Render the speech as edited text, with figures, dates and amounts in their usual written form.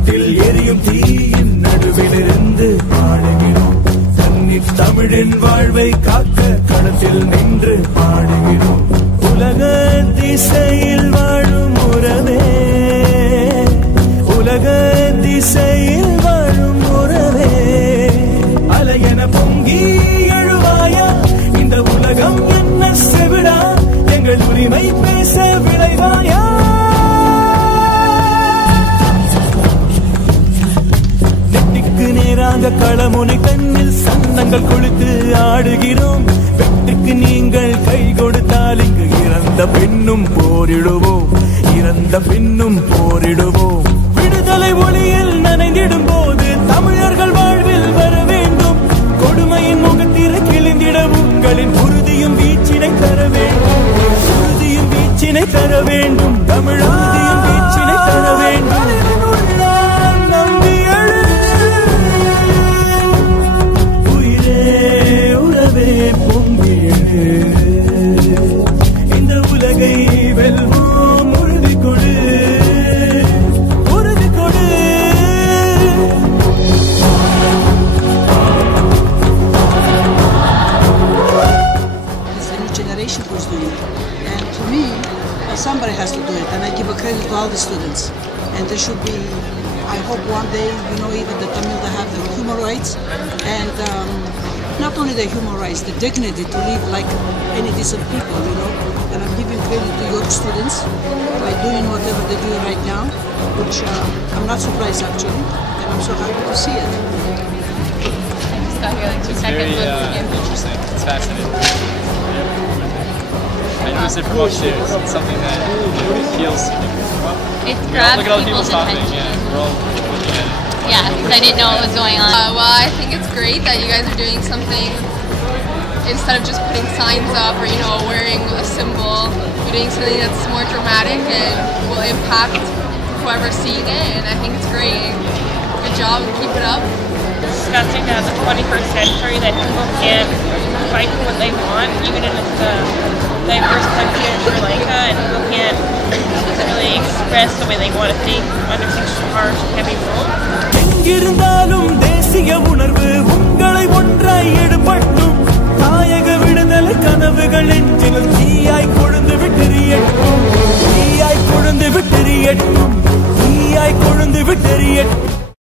நாட்டில் எரியும் தீயின் நடுவிலிருந்து பாடுகிறோம். தன்னில் தமிழின் வாழ்வை காக்க களத்தில் நின்று பாடுகிறோம். உலக திசையில் வாழும் உறவே, உலக திசையில் வாழும் உறவே, அலையென பொங்கி எழுவாயா, இந்த உலகம் என்ன செவிடா, எங்கள் உரிமை பேச விளைவாயா. நெட்டிக்கு நேராக களமுனை கண்ணில் சன்னங்கள் கொளுத்து ஆடுகிறோம். வெட்டுக்கு நீங்கள் கை கொடுத்தால் இங்கு இறந்த பின்னும் போரிடுவோம், இறந்த பின்னும் போரிடுவோம். விடுதலை ஒளியில் நனைந்திடும் போது தமிழர்கள் வாழ்வில் வர வேண்டும். கொடுமையின் முகத்திரை கிழிந்திட உங்களின் உறுதியும் வீச்சினை தர வேண்டும், உறுதியும் வீச்சினை தர வேண்டும். தமிழ் உறுதியும் வீச்சினை தர வேண்டும். நம்பி எழு உயிரே உறவே பொங்கி எழு, இந்த உலகை வெல்வோம். உறுதி கொடு, உறுதி கொடு. It's the new generation who's doing it, and to me, somebody has to do it, and I give a credit to all the students. And there should be, I hope one day, even the Tamil, they have the human rights, and not only the human rights, the dignity to live like any decent people, And I'm giving credit to your students by doing whatever they're doing right now, which I'm not surprised actually, and I'm so happy to see it. I just got here like 2 seconds. Very interesting. It's fascinating. I noticed it from upstairs. It's something that feels. It grabs look at all the people people's talking. attention. Yeah, we're all looking at it. Yeah, because I didn't know what was going on. Well, I think it's great that you guys are doing something instead of just putting signs up or wearing a symbol. You're doing something that's more dramatic and will impact whoever's seeing it, and I think it's great. Good job, keep it up. It's disgusting now in the 21st century that people can't fight for what they want, even in the diverse country of Sri Lanka, and people can't really express the way they want to think under such harsh, heavy rules. எங்கிருந்தாலும் தேசிய உணர்வு